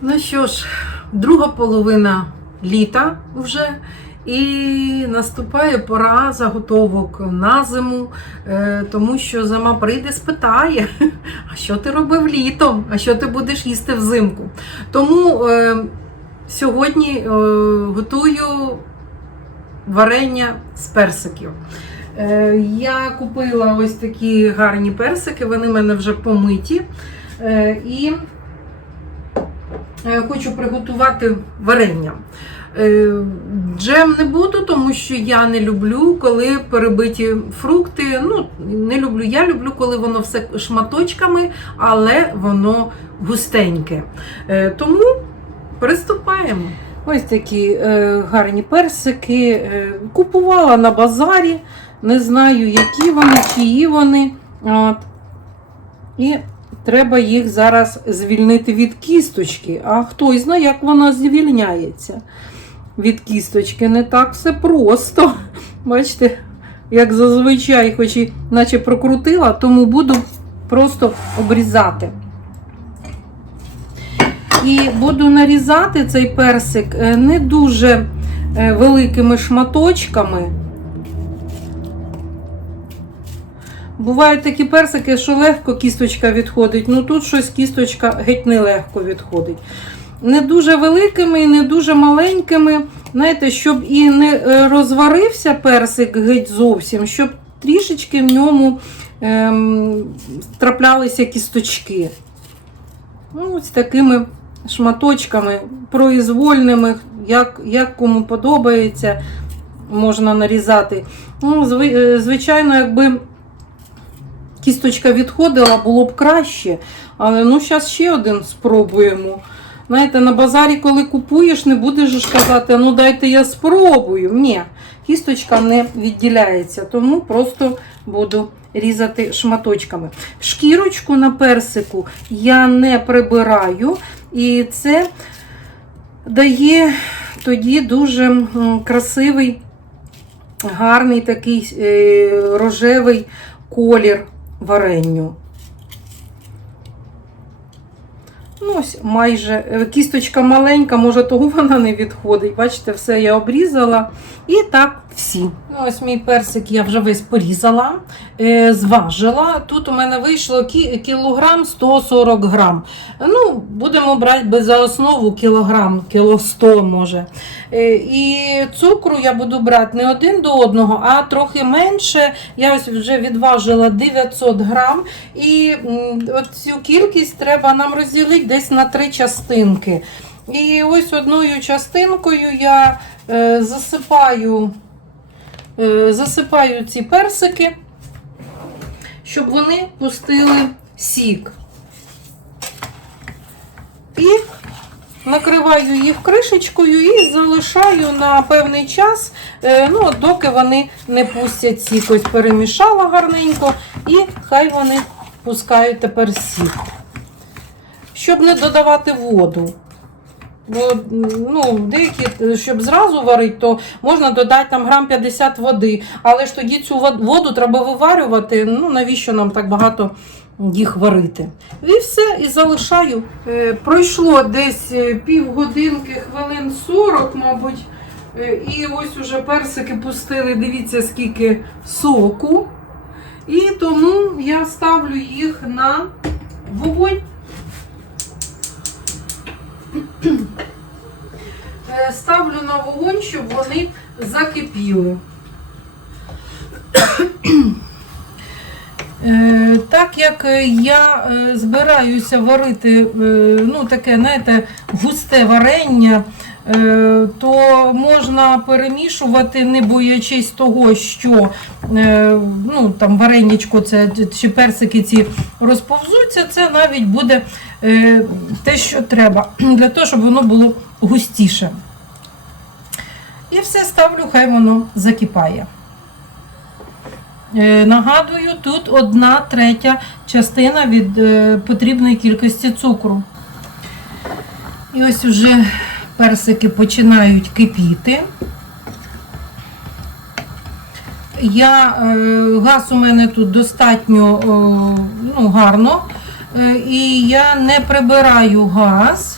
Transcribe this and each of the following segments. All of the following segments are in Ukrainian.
Ну що ж, друга половина літа вже. І наступає пора заготовок на зиму, е, тому що зима прийде, спитає, а що ти робив літом, а що ти будеш їсти взимку. Тому е, сьогодні е, готую варення з персиків. Е, я купила ось такі гарні персики, вони в мене вже помиті. Е, і хочу приготувати варення. Е, Джем не буду, тому що я не люблю, коли перебиті фрукти. Ну, не люблю. Я люблю, коли воно все шматочками, але воно густеньке. Е, Тому приступаємо. Ось такі е, гарні персики. Е, купувала на базарі. Не знаю, які вони, чиї вони. От. І треба їх зараз звільнити від кісточки. А хтось знає, як вона звільняється від кісточки. Не так все просто. Бачите, як зазвичай, хоч і наче прокрутила, тому буду просто обрізати. І буду нарізати цей персик е, не дуже е, великими шматочками. Бувають такі персики, що легко кісточка відходить, ну тут щось кісточка геть нелегко відходить. Не дуже великими і не дуже маленькими, знаєте, щоб і не е, розварився персик геть зовсім, щоб трішечки в ньому ем, траплялися кісточки. Ну, ось такими шматочками, произвольними, як, як кому подобається, можна нарізати. Ну, е, звичайно, якби кісточка відходила, було б краще. Але ну, зараз ще один спробуємо. Знаєте, на базарі, коли купуєш, не будеш ж казати, ну дайте я спробую. Ні, кісточка не відділяється, тому просто буду різати шматочками. Шкірочку на персику я не прибираю, і це дає тоді дуже красивий, гарний такий е, рожевий колір варенню. Ну, ось майже е, кісточка маленька, може, того вона не відходить. Бачите, все я обрізала. І так всі. Ну, ось мій персик я вже весь порізала, е, зважила. Тут у мене вийшло кі- кілограм 140 грам. Ну, будемо брати за основу кілограм, кіло 100 може. Е, і цукру я буду брати не один до одного, а трохи менше. Я ось вже відважила 900 грам. І цю кількість треба нам розділити десь на три частинки. І ось одною частинкою я е, засипаю, засипаю ці персики, щоб вони пустили сік. І накриваю їх кришечкою і залишаю на певний час, е, ну, доки вони не пустять сік. Ось перемішала гарненько, і хай вони пускають тепер сік. Щоб не додавати воду. Ну, деякі, щоб зразу варити, то можна додати там грам 50 води. Але ж тоді цю воду треба виварювати. Ну, навіщо нам так багато їх варити? І все, і залишаю. Е, пройшло десь е, півгодинки, хвилин 40, мабуть. Е, і ось уже персики пустили, дивіться, скільки соку. І тому я ставлю їх на вогонь. Вогонь, щоб вони закипіли. Е, Так як я е, збираюся варити е, ну, таке, знаєте, густе варення, то можна перемішувати, не боячись того, що ну, там вареничко це, чи персики ці розповзуться, це навіть буде те, що треба, для того, щоб воно було густіше. І все ставлю, хай воно закипає. Е, Нагадую, тут одна третя частина від е, потрібної кількості цукру. І ось уже персики починають кипіти. Я, е, газ у мене тут достатньо ну, гарно. І я не прибираю газ.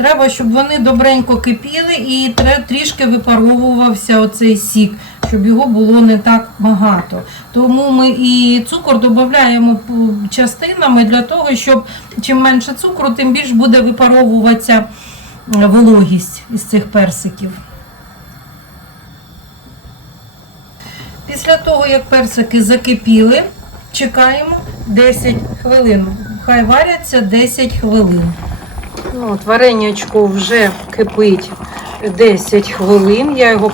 Треба, щоб вони добренько кипіли і трішки випаровувався оцей сік, щоб його було не так багато. Тому ми і цукор додаємо частинами для того, щоб чим менше цукру, тим більш буде випаровуватися вологість із цих персиків. Після того, як персики закипіли, чекаємо 10 хвилин. Хай варяться 10 хвилин. Ну, от вже кипить 10 хвилин. Я його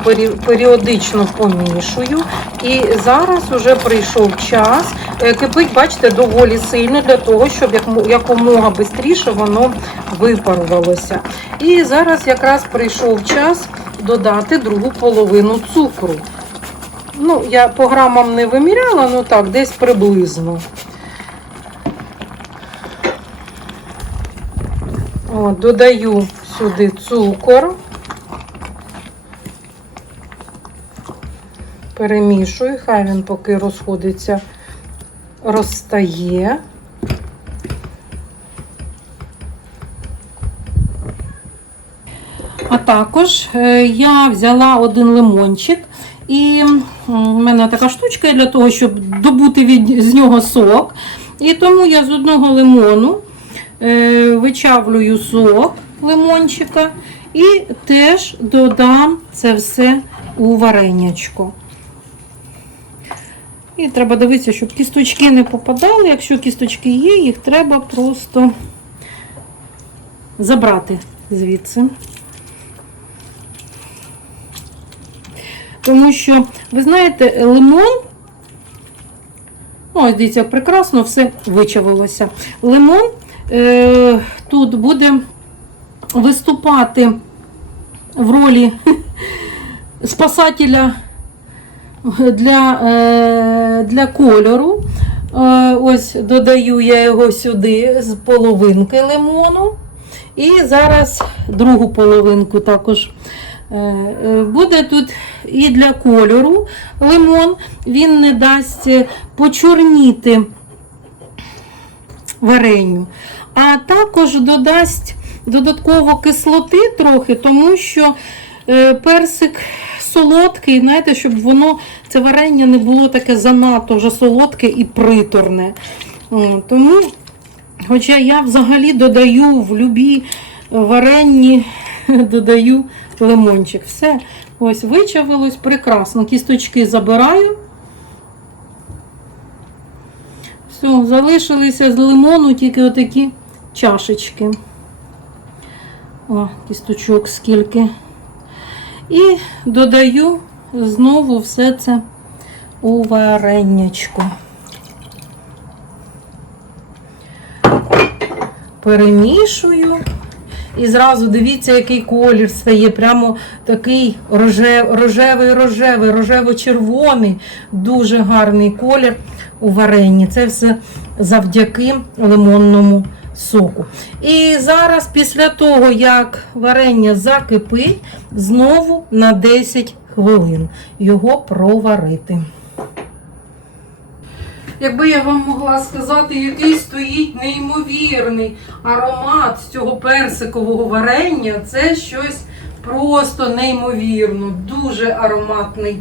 періодично помішую. І зараз вже прийшов час. Е, Кипить, бачите, доволі сильно для того, щоб якомога швидше воно випарувалося. І зараз якраз прийшов час додати другу половину цукру. Ну, я по грамам не виміряла, ну так, десь приблизно. От, додаю сюди цукор. Перемішую, хай він поки розходиться, розстає. А також е, я взяла один лимончик, і в мене така штучка для того, щоб добути від, з нього сок. І тому я з одного лимону вичавлюю сок лимончика і теж додам це все у варенячко. І треба дивитися, щоб кісточки не попадали. Якщо кісточки є, їх треба просто забрати звідси. Тому що, ви знаєте, лимон, ну, ось дивіться, прекрасно все вичавилося. Лимон е, тут буде виступати в ролі спасателя для, е, для кольору. Е, ось додаю я його сюди з половинки лимону. І зараз другу половинку також е, е, буде тут і для кольору лимон. Він не дасть почорніти варенню, а також додасть додатково кислоти трохи, тому що е, персик солодкий, знаєте, щоб воно, це варення не було таке занадто вже солодке і приторне. Тому, хоча я взагалі додаю в любі варенні, додаю лимончик. Все, ось вичавилось прекрасно. Кісточки забираю. Все, залишилися з лимону тільки отакі чашечки. О, кісточок скільки. І додаю знову все це у варенячко. Перемішую. І зразу дивіться, який колір стає. Прямо такий рожевий, рожевий, рожево-червоний, дуже гарний колір у варенні. Це все завдяки лимонному соку. І зараз, після того, як варення закипить, знову на 10 хвилин його проварити. Якби я вам могла сказати, який стоїть неймовірний аромат цього персикового варення, це щось просто неймовірно, дуже ароматний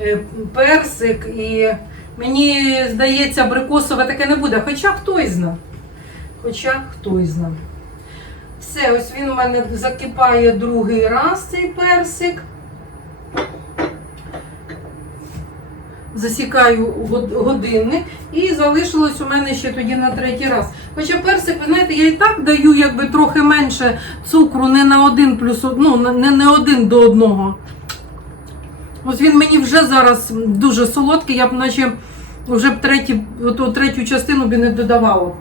е, персик. І мені здається, абрикосове таке не буде. Хоча хтось зна. Хоча хтось зна. Все, ось він у мене закипає другий раз цей персик. засікаю год- годинник і залишилось у мене ще тоді на третій раз. Хоча персик, ви знаєте, я і так даю якби трохи менше цукру, не на один плюс ну, не, не один до одного. Ось він мені вже зараз дуже солодкий, я б наче вже б треті, оту третю частину б не додавала.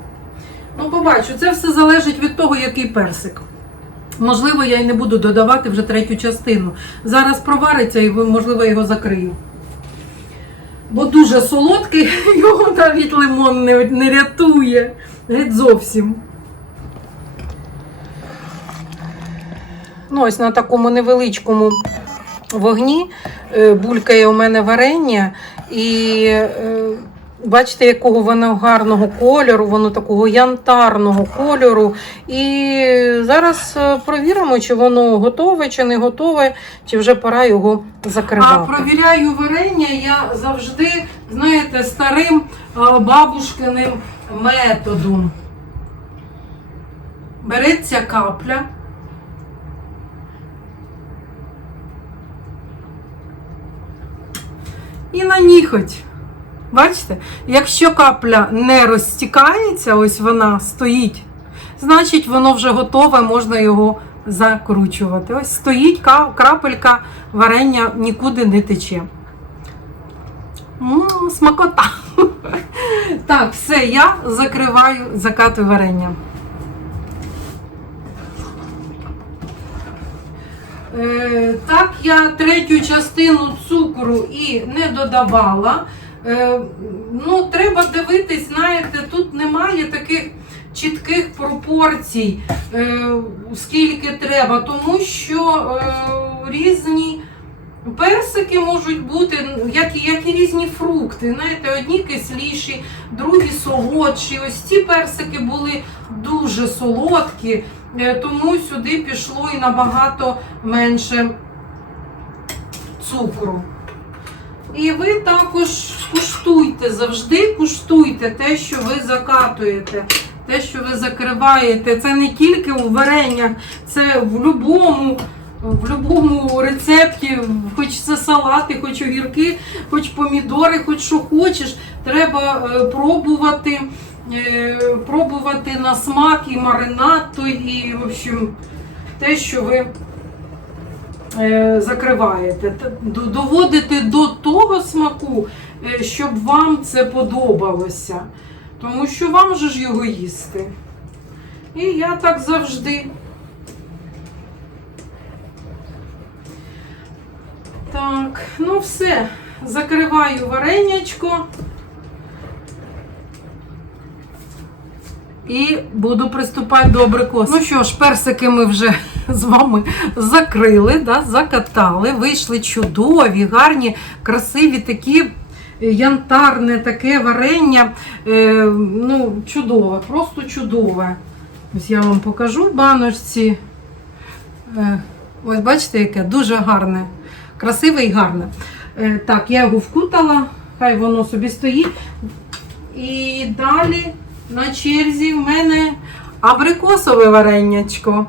Ну, побачу, це все залежить від того, який персик. Можливо, я і не буду додавати вже третю частину. Зараз провариться і можливо його закрию. Бо дуже солодкий, його навіть лимон не, не рятує. Геть зовсім. Ну, ось на такому невеличкому вогні е, булькає у мене варення, і е, Бачите, якого воно гарного кольору, воно такого янтарного кольору. І зараз е, провіримо, чи воно готове, чи не готове, чи вже пора його закривати. А провіряю варення я завжди, знаєте, старим е, бабушкиним методом. Береться капля. І на ніготь. Бачите, якщо капля не розтікається, ось вона стоїть, значить воно вже готове, можна його закручувати. Ось стоїть крапелька варення нікуди не тече. М, смакота. Так, все, я закриваю закати варення. Е, Так, я третю частину цукру і не додавала. Е, Ну, треба дивитись, знаєте, тут немає таких чітких пропорцій, е, скільки треба, тому що е, різні персики можуть бути, як і, як і різні фрукти. Знаєте, одні кисліші, другі солодші. Ось ці персики були дуже солодкі, тому сюди пішло і набагато менше цукру. І ви також куштуйте, завжди куштуйте те, що ви закатуєте, те, що ви закриваєте. Це не тільки у вареннях, це в будь-якому в будь-якому рецепті, хоч це салати, хоч огірки, хоч помідори, хоч що хочеш. Треба е, пробувати, е, пробувати на смак і маринад, той, і в общем, те, що ви е, закриваєте. Т- д- Доводите до того смаку, щоб вам це подобалося. Тому що вам же ж його їсти. І я так завжди. Так, ну все. Закриваю варенячко. І буду приступати до абрикосу. Ну що ж, персики ми вже з вами закрили, да, закатали, вийшли чудові, гарні, красиві такі. Е, Янтарне таке варення, е, ну, чудове, просто чудове. Ось я вам покажу в баночці. Е, ось бачите, яке дуже гарне, красиве і гарне. Так, я його вкутала, хай воно собі стоїть. І далі на черзі в мене абрикосове варенячко.